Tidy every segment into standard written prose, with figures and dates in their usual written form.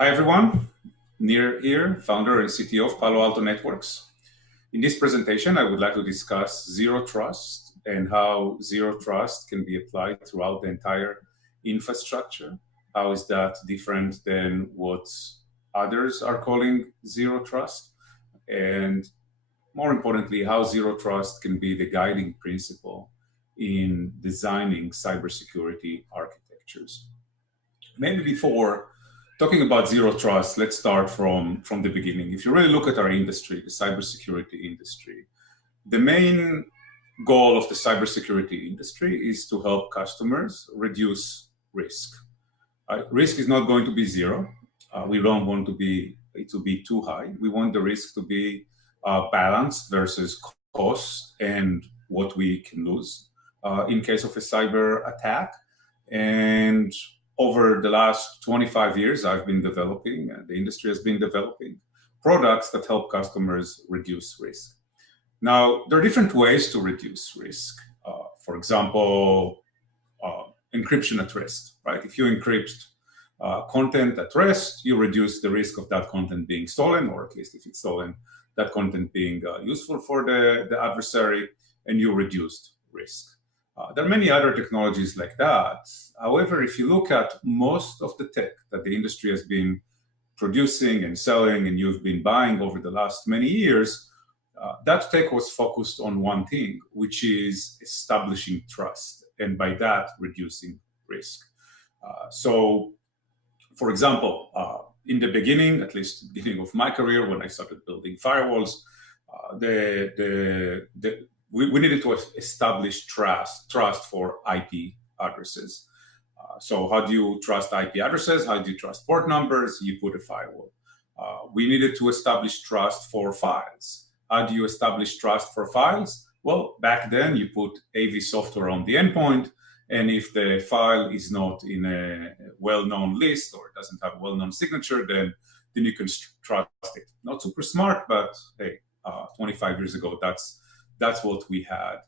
Hi everyone, Nir here, founder and CTO of Palo Alto Networks. In this presentation, I would like to discuss zero trust and how zero trust can be applied throughout the entire infrastructure. How is that different than what others are calling zero trust? And more importantly, how zero trust can be the guiding principle in designing cybersecurity architectures. Maybe before talking about zero trust, let's start from the beginning. If you really look at our industry, the cybersecurity industry, the main goal of the cybersecurity industry is to help customers reduce risk. Risk is not going to be zero. We don't want it to be too high. We want the risk to be balanced versus cost and what we can lose in case of a cyber attack. And over the last 25 years, I've been developing, and the industry has been developing products that help customers reduce risk. Now, there are different ways to reduce risk. For example, encryption at rest, right? If you encrypt content at rest, you reduce the risk of that content being stolen, or at least if it's stolen, that content being useful for the adversary, and you reduced risk. There are many other technologies like that. However, if you look at most of the tech that the industry has been producing and selling and you've been buying over the last many years, that tech was focused on one thing, which is establishing trust, and by that, reducing risk. So, for example, in the beginning, at least the beginning of my career, when I started building firewalls, we needed to establish trust for IP addresses. So how do you trust IP addresses? How do you trust port numbers? You put a firewall. We needed to establish trust for files. How do you establish trust for files? Well, back then you put AV software on the endpoint, and if the file is not in a well-known list or it doesn't have a well-known signature, then you can trust it. Not super smart, but hey, 25 years ago, that's what we had.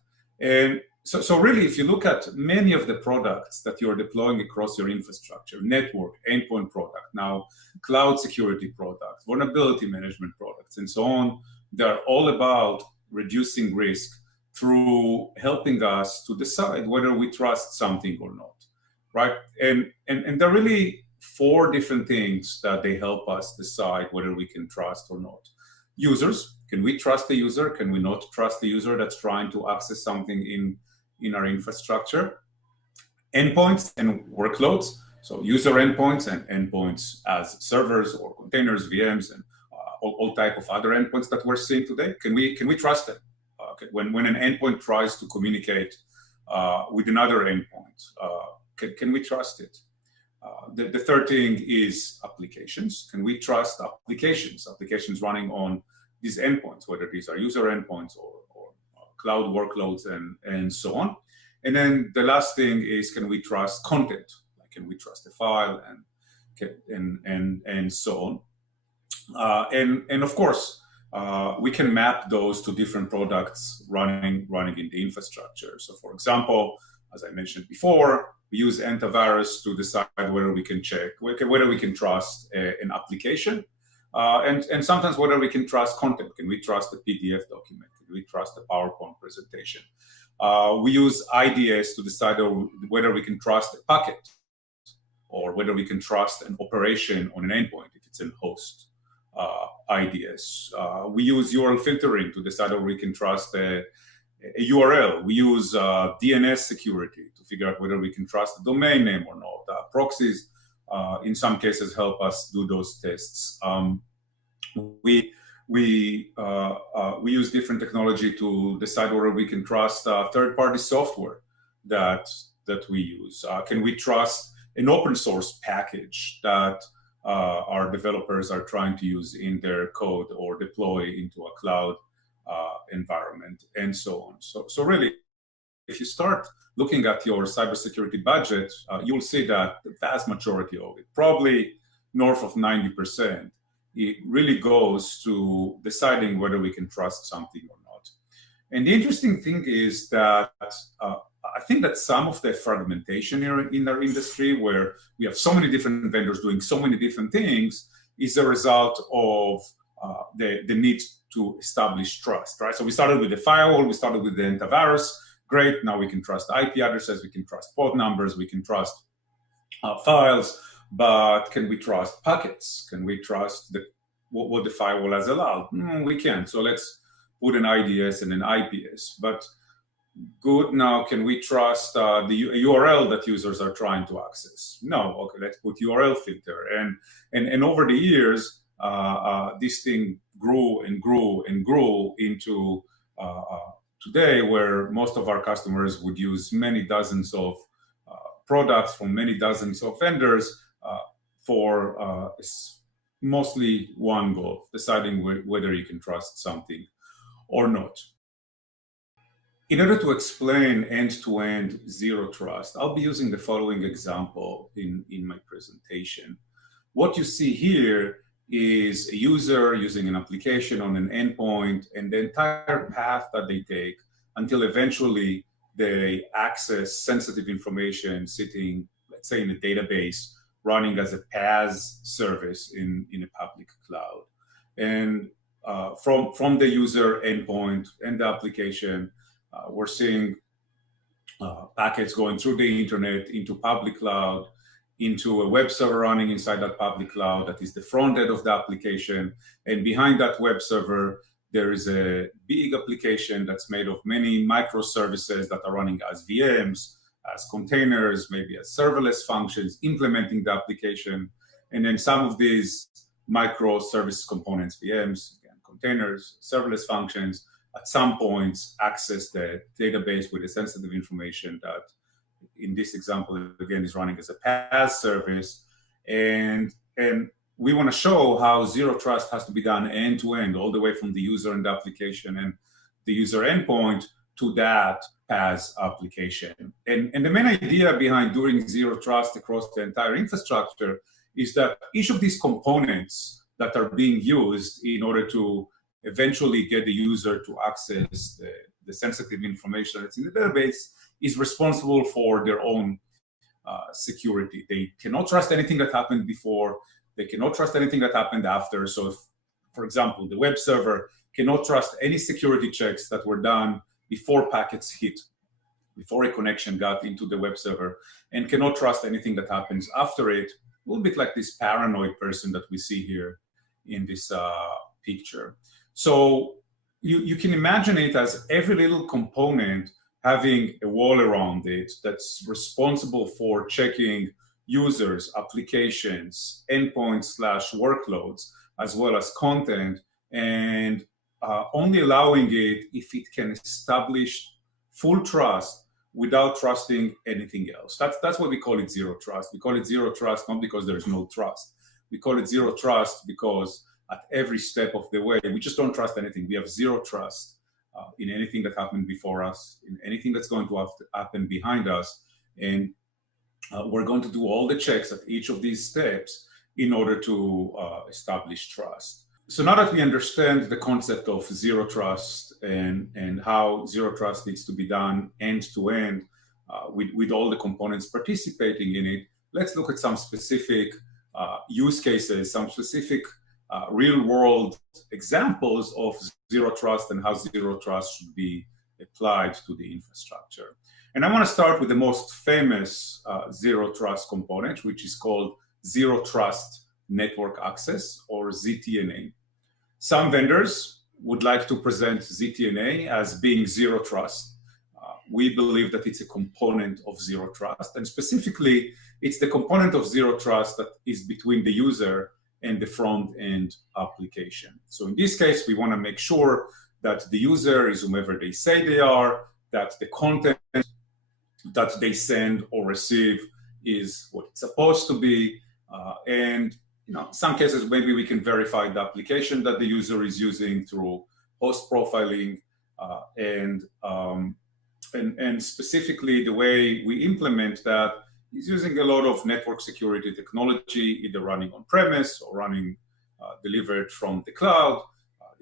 And so really, if you look at many of the products that you're deploying across your infrastructure, network, endpoint product, now cloud security products, vulnerability management products, and so on, they're all about reducing risk through helping us to decide whether we trust something or not, right? And there are really four different things that they help us decide whether we can trust or not. Users, can we trust the user? Can we not trust the user that's trying to access something in our infrastructure? Endpoints and workloads, so user endpoints and endpoints as servers or containers, VMs, and all type of other endpoints that we're seeing today. Can we trust them? When an endpoint tries to communicate with another endpoint, can we trust it? The third thing is applications. Can we trust applications running on these endpoints, whether these are user endpoints or cloud workloads and so on? And then the last thing is, can we trust content? Like, can we trust the file and so on? And of course, we can map those to different products running in the infrastructure. So for example, as I mentioned before, we use antivirus to decide whether we can check, whether we can trust an application, and sometimes whether we can trust content. Can we trust the PDF document? Can we trust the PowerPoint presentation? We use IDS to decide whether we can trust a packet or whether we can trust an operation on an endpoint if it's a host IDS. We use URL filtering to decide whether we can trust a URL. We use DNS security to figure out whether we can trust the domain name or not. Proxies, in some cases, help us do those tests. We use different technology to decide whether we can trust third-party software that we use. Can we trust an open source package that our developers are trying to use in their code or deploy into a cloud environment, and so on. So really, if you start looking at your cybersecurity budget, you'll see that the vast majority of it, probably north of 90%, it really goes to deciding whether we can trust something or not. And the interesting thing is that I think that some of the fragmentation in our industry, where we have so many different vendors doing so many different things, is a result of the need to establish trust, right? So we started with the firewall, we started with the antivirus. Great, now we can trust IP addresses, we can trust port numbers, we can trust files, but can we trust packets? Can we trust what the firewall has allowed? We can. So let's put an IDS and an IPS. But good, now can we trust the URL that users are trying to access? No. Okay, let's put URL filter. And over the years, this thing grew and grew and grew into today, where most of our customers would use many dozens of products from many dozens of vendors for mostly one goal, deciding whether you can trust something or not. In order to explain end-to-end zero trust, I'll be using the following example in my presentation. What you see here is a user using an application on an endpoint and the entire path that they take until eventually they access sensitive information sitting, let's say, in a database running as a Paas service in a public cloud. And from the user endpoint and the application, we're seeing packets going through the internet into public cloud, into a web server running inside that public cloud that is the front end of the application. And behind that web server, there is a big application that's made of many microservices that are running as VMs, as containers, maybe as serverless functions, implementing the application. And then some of these microservice components, VMs, again, containers, serverless functions, at some points access the database with the sensitive information that, in this example, again, is running as a Paas service. And we want to show how zero trust has to be done end-to-end, all the way from the user and the application and the user endpoint to that Paas application. And the main idea behind doing zero trust across the entire infrastructure is that each of these components that are being used in order to eventually get the user to access the sensitive information that's in the database is responsible for their own security. They cannot trust anything that happened before. They cannot trust anything that happened after. So if, for example, the web server cannot trust any security checks that were done before packets hit, before a connection got into the web server, and cannot trust anything that happens after it, a little bit like this paranoid person that we see here in this picture. So you can imagine it as every little component having a wall around it that's responsible for checking users, applications, endpoints/workloads, as well as content, and only allowing it if it can establish full trust without trusting anything else. That's why we call it zero trust. We call it zero trust not because there's no trust. We call it zero trust because at every step of the way, we just don't trust anything. We have zero trust in anything that happened before us, in anything that's going to happen behind us. And we're going to do all the checks at each of these steps in order to establish trust. So now that we understand the concept of zero trust and how zero trust needs to be done end-to-end with all the components participating in it, let's look at some specific use cases, some specific real-world examples of zero trust and how zero trust should be applied to the infrastructure. And I want to start with the most famous zero trust component, which is called Zero Trust Network Access, or ZTNA. Some vendors would like to present ZTNA as being zero trust. We believe that it's a component of zero trust, and specifically, it's the component of zero trust that is between the user and the front-end application. So in this case, we want to make sure that the user is whomever they say they are, that the content that they send or receive is what it's supposed to be, and in some cases, maybe we can verify the application that the user is using through host profiling, and specifically the way we implement that is using a lot of network security technology, either running on-premise or running delivered from the cloud.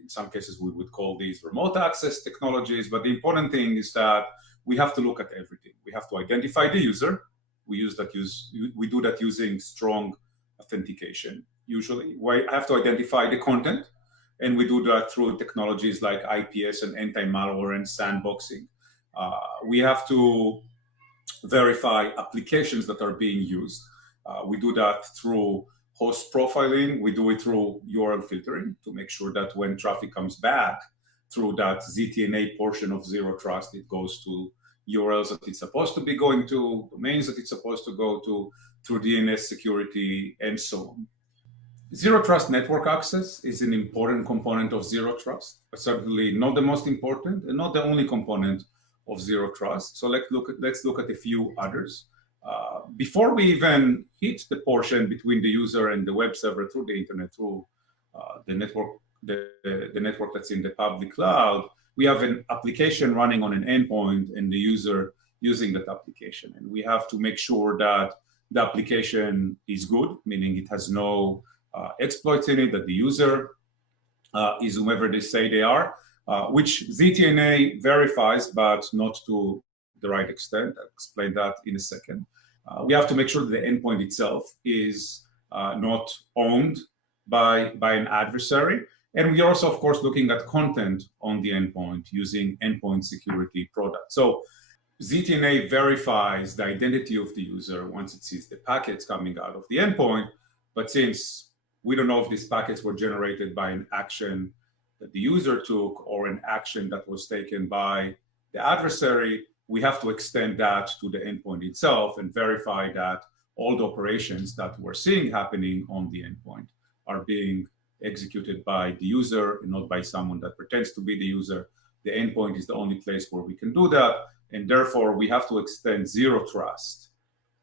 In some cases, we would call these remote access technologies, but the important thing is that we have to look at everything. We have to identify the user. We do that using strong authentication. Usually, we have to identify the content, and we do that through technologies like IPS and anti-malware and sandboxing. We have to verify applications that are being used. We do that through host profiling. We do it through URL filtering to make sure that when traffic comes back through that ZTNA portion of Zero Trust, it goes to URLs that it's supposed to be going to, domains that it's supposed to go to, through DNS security, and so on. Zero Trust network access is an important component of Zero Trust, but certainly not the most important and not the only component of Zero Trust. So let's look at a few others. Before we even hit the portion between the user and the web server through the internet, through the network that's in the public cloud, we have an application running on an endpoint and the user using that application. And we have to make sure that the application is good, meaning it has no exploits in it, that the user is whomever they say they are, which ZTNA verifies, but not to the right extent. I'll explain that in a second. We have to make sure that the endpoint itself is not owned by an adversary. And we are also, of course, looking at content on the endpoint using endpoint security products. So ZTNA verifies the identity of the user once it sees the packets coming out of the endpoint. But since we don't know if these packets were generated by an action that the user took or an action that was taken by the adversary, we have to extend that to the endpoint itself and verify that all the operations that we're seeing happening on the endpoint are being executed by the user and not by someone that pretends to be the user. The endpoint is the only place where we can do that, and therefore we have to extend Zero Trust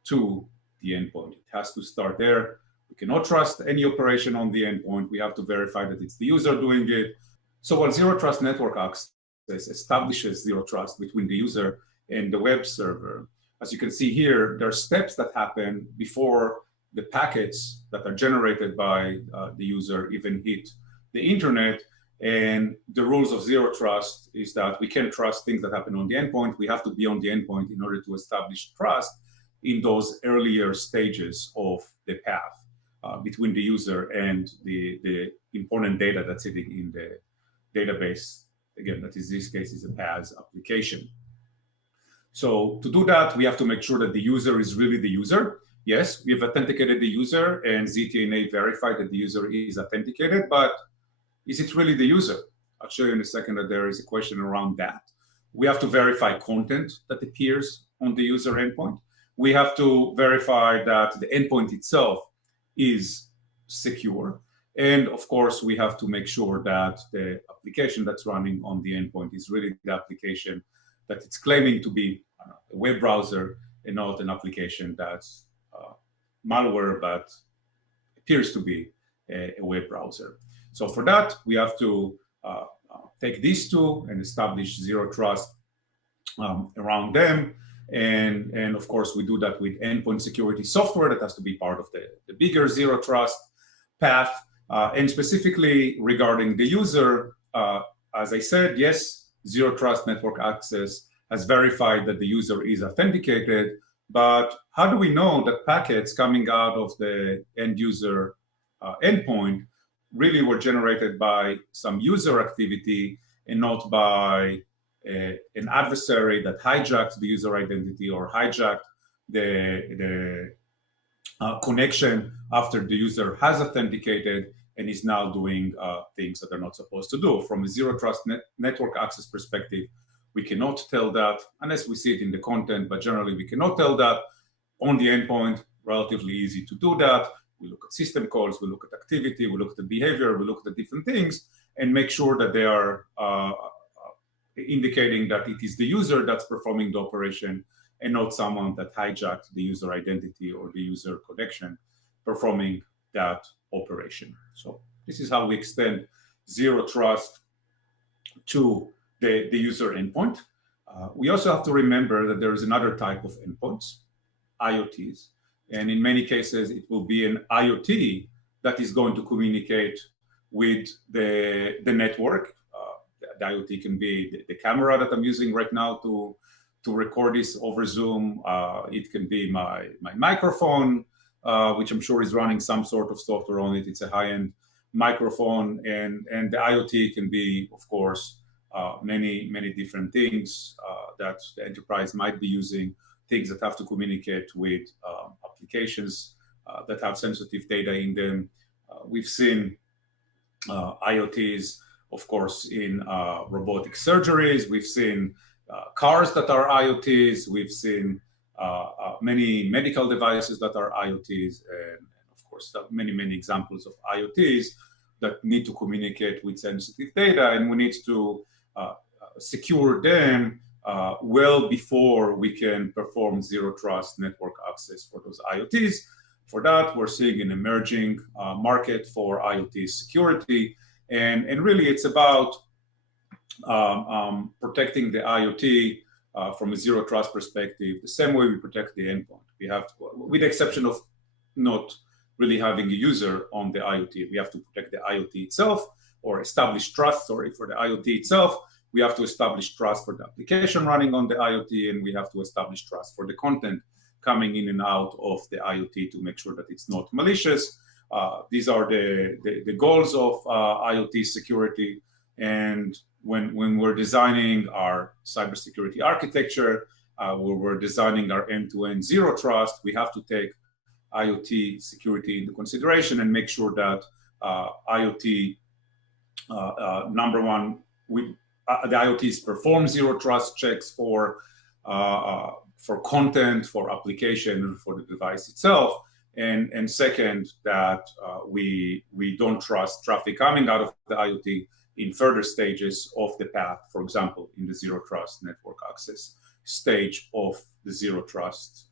to the endpoint. It has to start there. We cannot trust any operation on the endpoint. We have to verify that it's the user doing it. So while Zero Trust network access establishes Zero Trust between the user and the web server, as you can see here, there are steps that happen before the packets that are generated by the user even hit the internet. And the rules of Zero Trust is that we can't trust things that happen on the endpoint. We have to be on the endpoint in order to establish trust in those earlier stages of the path between the user and the important data that's sitting in the database. Again, that is, this case is a Paas application. So to do that, we have to make sure that the user is really the user. Yes, we have authenticated the user and ZTNA verified that the user is authenticated, but is it really the user? I'll show you in a second that there is a question around that. We have to verify content that appears on the user endpoint. We have to verify that the endpoint itself is secure. And of course, we have to make sure that the application that's running on the endpoint is really the application that it's claiming to be a web browser and not an application that's malware, but appears to be a web browser. So for that, we have to take these two and establish Zero Trust around them. And of course, we do that with endpoint security software that has to be part of the bigger Zero Trust path. And specifically regarding the user, as I said, yes, Zero Trust network access has verified that the user is authenticated, but how do we know that packets coming out of the end user endpoint really were generated by some user activity and not by an adversary that hijacked the user identity or hijacked the connection after the user has authenticated and is now doing things that they're not supposed to do? From a Zero Trust network access perspective, we cannot tell that unless we see it in the content, but generally we cannot tell that. On the endpoint, relatively easy to do that. We look at system calls, we look at activity, we look at the behavior, we look at the different things and make sure that they are indicating that it is the user that's performing the operation and not someone that hijacked the user identity or the user connection performing that operation. So this is how we extend Zero Trust to the user endpoint. We also have to remember that there is another type of endpoints, IoTs. And in many cases, it will be an IoT that is going to communicate with the network. The IoT can be the camera that I'm using right now to to record this over Zoom. It can be my microphone, which I'm sure is running some sort of software on it. It's a high-end microphone, and the IoT can be, of course, many different things that the enterprise might be using, things that have to communicate with applications that have sensitive data in them. We've seen IoTs, of course, in robotic surgeries. We've seen cars that are IoTs. We've seen many medical devices that are IoTs, and of course, many examples of IoTs that need to communicate with sensitive data, and we need to secure them well before we can perform zero trust network access for those IoTs. For that, we're seeing an emerging market for IoT security, and really it's about protecting the IoT from a zero trust perspective, the same way we protect the endpoint. We have to, with the exception of not really having a user on the IoT, we have to protect the IoT itself, or establish trust, for the IoT itself. We have to establish trust for the application running on the IoT, and we have to establish trust for the content coming in and out of the IoT to make sure that it's not malicious. These are the goals of IoT security. And when we're designing our cybersecurity architecture, when we're designing our end-to-end zero trust, we have to take IoT security into consideration and make sure that IoT, number one, the IoTs perform zero trust checks for content, for application, for the device itself, and second, that we don't trust traffic coming out of the IoT in further stages of the path, for example, in the zero trust network access stage of the zero trust,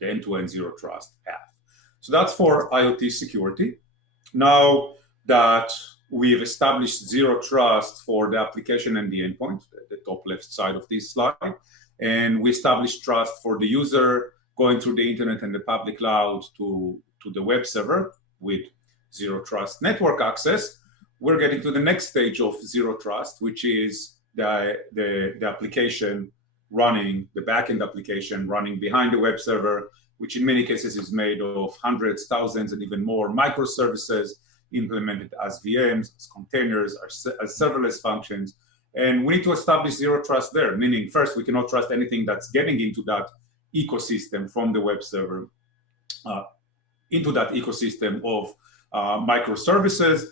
the end-to-end zero trust path. So that's for IoT security. Now that we've established zero trust for the application and the endpoint, the top left side of this slide, and we established trust for the user going through the internet and the public cloud to the web server with zero trust network access, we're getting to the next stage of zero trust, which is the application running, the backend application running behind the web server, which in many cases is made of hundreds, thousands, and even more microservices implemented as VMs, as containers, as serverless functions. And we need to establish zero trust there, meaning first, we cannot trust anything that's getting into that ecosystem from the web server into that ecosystem of microservices.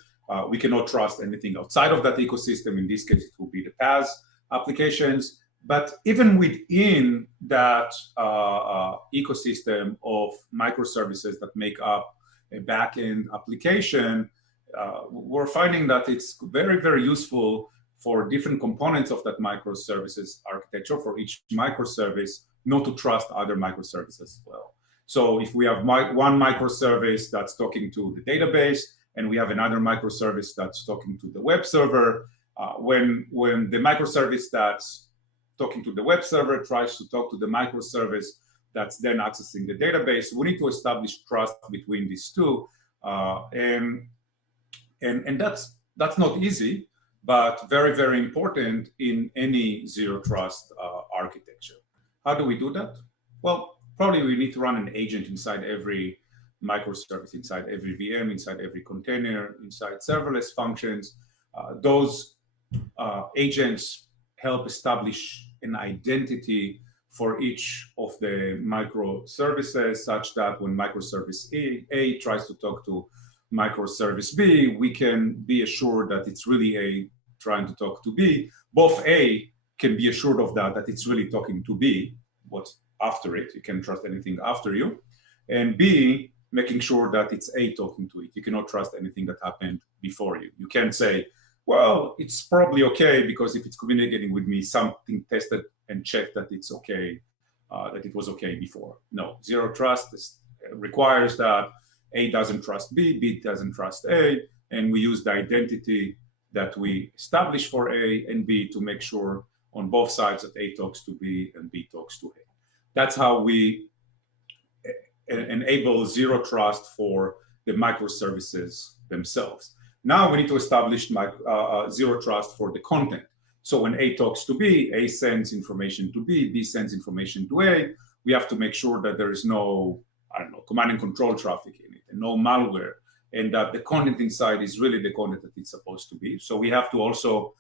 We cannot trust anything outside of that ecosystem. In this case, it will be the Paas applications. But even within that ecosystem of microservices that make up a backend application, we're finding that it's very, very useful for different components of that microservices architecture, for each microservice, not to trust other microservices as well. So if we have one microservice that's talking to the database, and we have another microservice that's talking to the web server, when the microservice that's talking to the web server tries to talk to the microservice that's then accessing the database, we need to establish trust between these two, and that's not easy, but very, very important in any zero trust architecture. How do we do that? Well, probably we need to run an agent inside every microservice, inside every VM, inside every container, inside serverless functions. Those agents help establish an identity for each of the microservices, such that when microservice A tries to talk to microservice B, we can be assured that it's really A trying to talk to B. Both A can be assured of that it's really talking to B, what's after it. You can trust anything after you. And B, making sure that it's A talking to it. You cannot trust anything that happened before you. You can't say, well, it's probably okay, because if it's communicating with me, something tested and checked that it's okay, that it was okay before. No, zero trust requires that A doesn't trust B, B doesn't trust A, and we use the identity that we establish for A and B to make sure on both sides that A talks to B and B talks to A. That's how we enable zero trust for the microservices themselves. Now we need to establish zero trust for the content. So when A talks to B, A sends information to B sends information to A. We have to make sure that there is no, I don't know, command and control traffic in it, and no malware, and that the content inside is really the content that it's supposed to be. So we have to also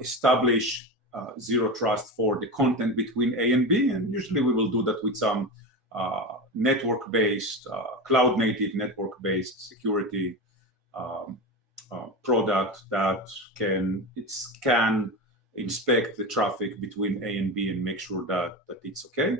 establish zero trust for the content between A and B, and usually we will do that with some network-based, cloud-native network-based security product that can scan, inspect the traffic between A and B and make sure that it's okay.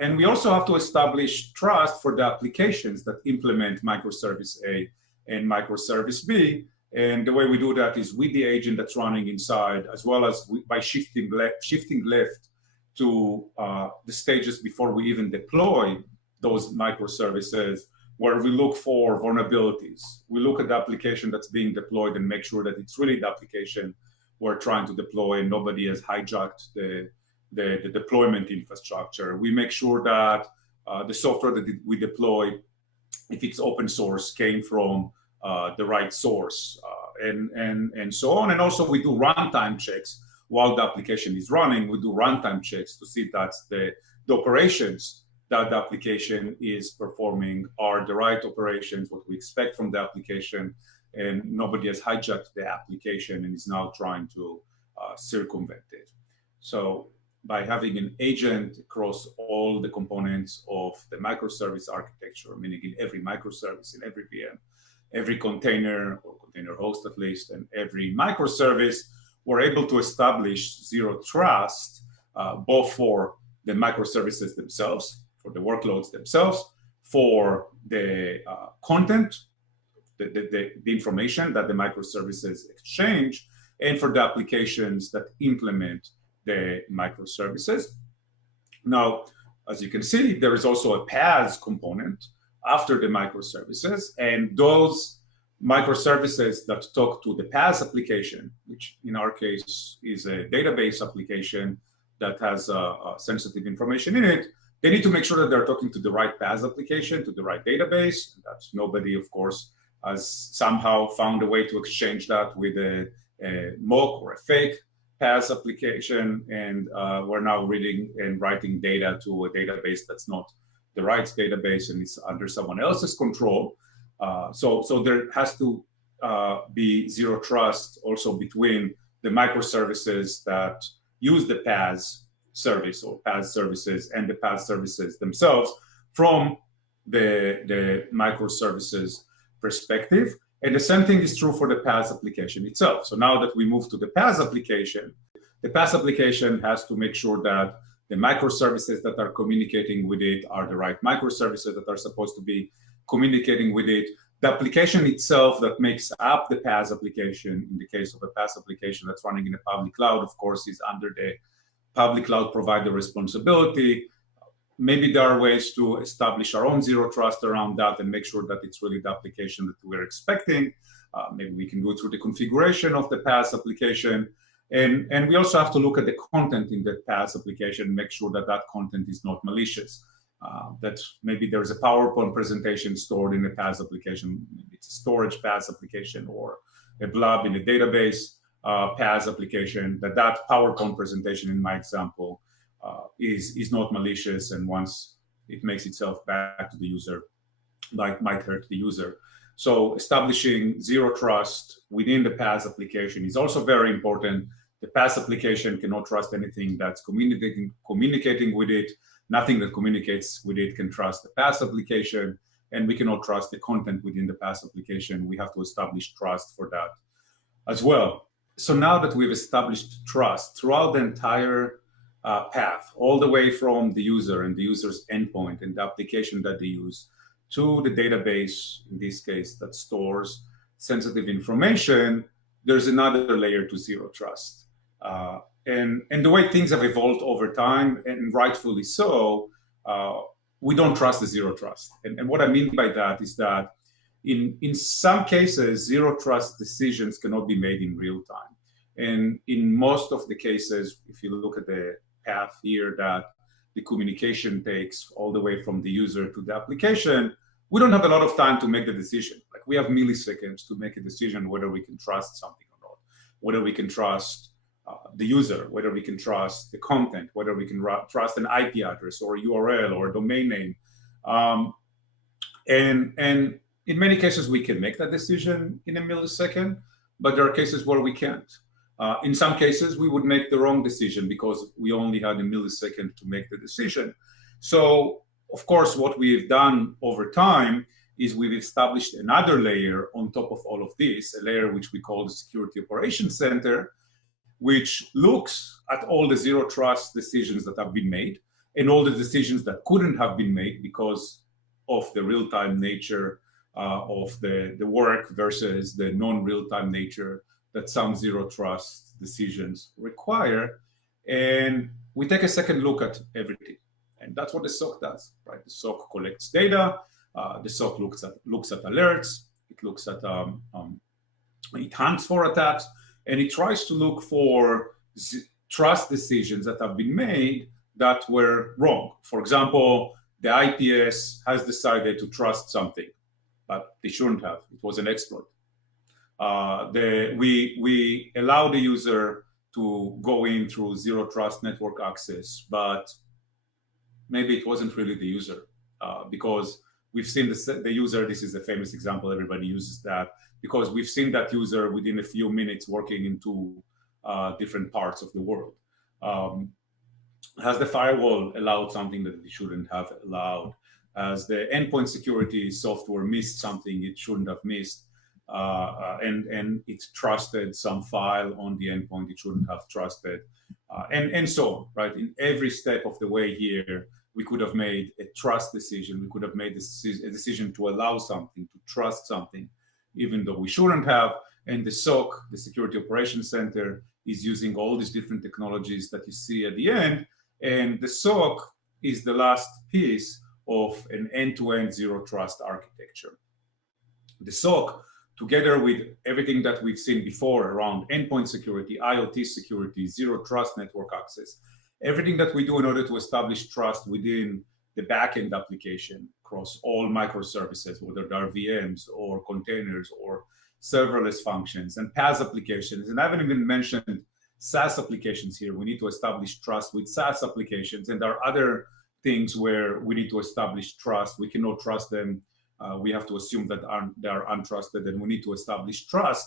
And we also have to establish trust for the applications that implement microservice A and microservice B. And the way we do that is with the agent that's running inside, as well as by shifting left to the stages before we even deploy those microservices, where we look for vulnerabilities. We look at the application that's being deployed and make sure that it's really the application we're trying to deploy and nobody has hijacked the deployment infrastructure. We make sure that the software that we deploy, if it's open source, came from the right source, and so on. And also we do runtime checks while the application is running. We do runtime checks to see that the operations that the application is performing are the right operations, what we expect from the application, and nobody has hijacked the application and is now trying to circumvent it. So by having an agent across all the components of the microservice architecture, meaning in every microservice, in every VM, every container or container host at least, and every microservice, we're able to establish zero trust, both for the microservices themselves, for the workloads themselves, for the content, the information that the microservices exchange, and for the applications that implement the microservices. Now, as you can see, there is also a Paas component after the microservices, and those microservices that talk to the Paas application, which in our case is a database application that has sensitive information in it, they need to make sure that they're talking to the right Paas application, to the right database. That's nobody, of course, has somehow found a way to exchange that with a mock or a fake Paas application, and we're now reading and writing data to a database that's not the right database and it's under someone else's control. So there has to be zero trust also between the microservices that use the Paas service or Paas services and the Paas services themselves from the microservices perspective. And the same thing is true for the Paas application itself. So now that we move to the Paas application, the Paas application has to make sure that the microservices that are communicating with it are the right microservices that are supposed to be communicating with it. The application itself that makes up the Paas application, in the case of a Paas application that's running in a public cloud, of course, is under the public cloud provider responsibility. Maybe there are ways to establish our own zero trust around that and make sure that it's really the application that we're expecting. Maybe we can go through the configuration of the Paas application. And we also have to look at the content in the Paas application, make sure that that content is not malicious. That maybe there's a PowerPoint presentation stored in the Paas application. Maybe it's a storage Paas application or a blob in a database Paas application, that PowerPoint presentation in my example is not malicious, and once it makes itself back to the user, might hurt the user. So establishing zero trust within the Paas application is also very important. The Paas application cannot trust anything that's communicating with it. Nothing that communicates with it can trust the Paas application, and we cannot trust the content within the Paas application. We have to establish trust for that as well. So now that we've established trust throughout the entire path, all the way from the user and the user's endpoint and the application that they use to the database, in this case, that stores sensitive information, there's another layer to zero trust. And the way things have evolved over time, and rightfully so, we don't trust the zero trust. And what I mean by that is that in some cases, zero trust decisions cannot be made in real time. And in most of the cases, if you look at the path here that the communication takes all the way from the user to the application, we don't have a lot of time to make the decision. Like, we have milliseconds to make a decision whether we can trust something or not, whether we can trust the user, whether we can trust the content, whether we can trust an IP address or a URL or a domain name. And in many cases, we can make that decision in a millisecond, but there are cases where we can't. In some cases, we would make the wrong decision because we only had a millisecond to make the decision. So, of course, what we've done over time is we've established another layer on top of all of this, a layer which we call the Security Operations Center, which looks at all the zero trust decisions that have been made and all the decisions that couldn't have been made because of the real-time nature of the work versus the non-real-time nature that some zero trust decisions require. And we take a second look at everything. And that's what the SOC does, right? The SOC collects data. The SOC looks at alerts. It looks at, it hunts for attacks, and it tries to look for trust decisions that have been made that were wrong. For example, the IPS has decided to trust something, but they shouldn't have. It was an exploit. We allow the user to go in through zero trust network access, but maybe it wasn't really the user because we've seen the user. This is a famous example. Everybody uses that because we've seen that user within a few minutes working into different parts of the world. Has the firewall allowed something that it shouldn't have allowed? Has the endpoint security software missed something it shouldn't have missed? And it trusted some file on the endpoint it shouldn't have trusted, and so on, right? In every step of the way here, we could have made a trust decision. We could have made a decision to allow something, to trust something, even though we shouldn't have. And the SOC, the Security Operations Center, is using all these different technologies that you see at the end. And the SOC is the last piece of an end-to-end zero trust architecture. The SOC, together with everything that we've seen before around endpoint security, IoT security, zero trust network access, everything that we do in order to establish trust within the backend application across all microservices, whether they are VMs or containers or serverless functions and PaaS applications. And I haven't even mentioned SaaS applications here. We need to establish trust with SaaS applications. And there are other things where we need to establish trust. We cannot trust them. We have to assume that they are untrusted, and we need to establish trust.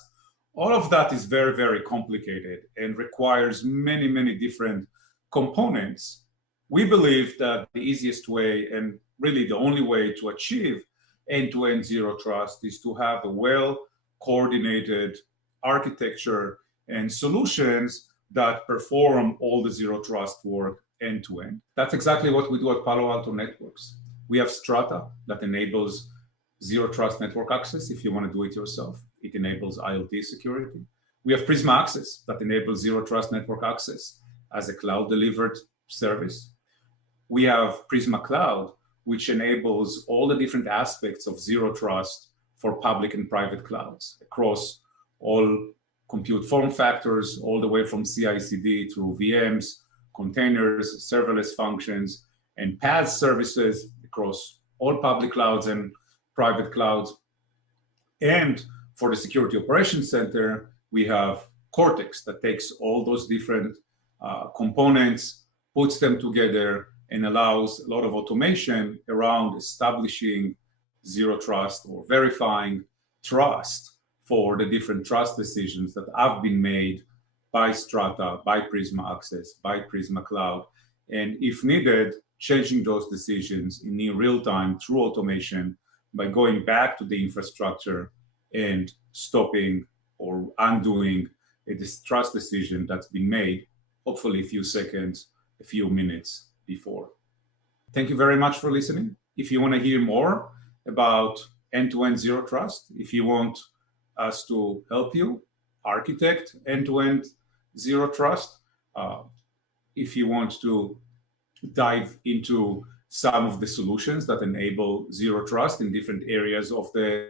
All of that is very, very complicated and requires many, many different components. We believe that the easiest way, and really the only way to achieve end-to-end zero trust, is to have a well-coordinated architecture and solutions that perform all the zero trust work end-to-end. That's exactly what we do at Palo Alto Networks. We have Strata that enables zero trust network access if you want to do it yourself. It enables IoT security. We have Prisma Access that enables zero trust network access as a cloud delivered service. We have Prisma Cloud, which enables all the different aspects of zero trust for public and private clouds across all compute form factors, all the way from CI/CD through VMs, containers, serverless functions, and PaaS services across all public clouds and private clouds. And for the Security Operations Center, we have Cortex that takes all those different components, puts them together, and allows a lot of automation around establishing zero trust or verifying trust for the different trust decisions that have been made by Strata, by Prisma Access, by Prisma Cloud, and if needed, changing those decisions in near real time through automation by going back to the infrastructure and stopping or undoing a trust decision that's been made, hopefully a few seconds, a few minutes before. Thank you very much for listening. If you want to hear more about end-to-end zero trust, if you want us to help you architect end-to-end zero trust, if you want to dive into some of the solutions that enable zero trust in different areas of the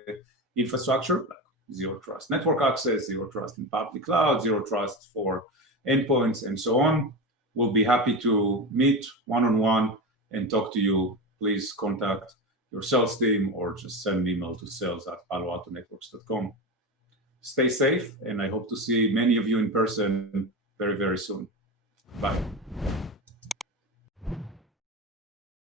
infrastructure, like zero trust network access, zero trust in public cloud, zero trust for endpoints, and so on, we'll be happy to meet one-on-one and talk to you. Please contact your sales team or just send an email to sales@paloaltonetworks.com. Stay safe, and I hope to see many of you in person very, very soon. Bye.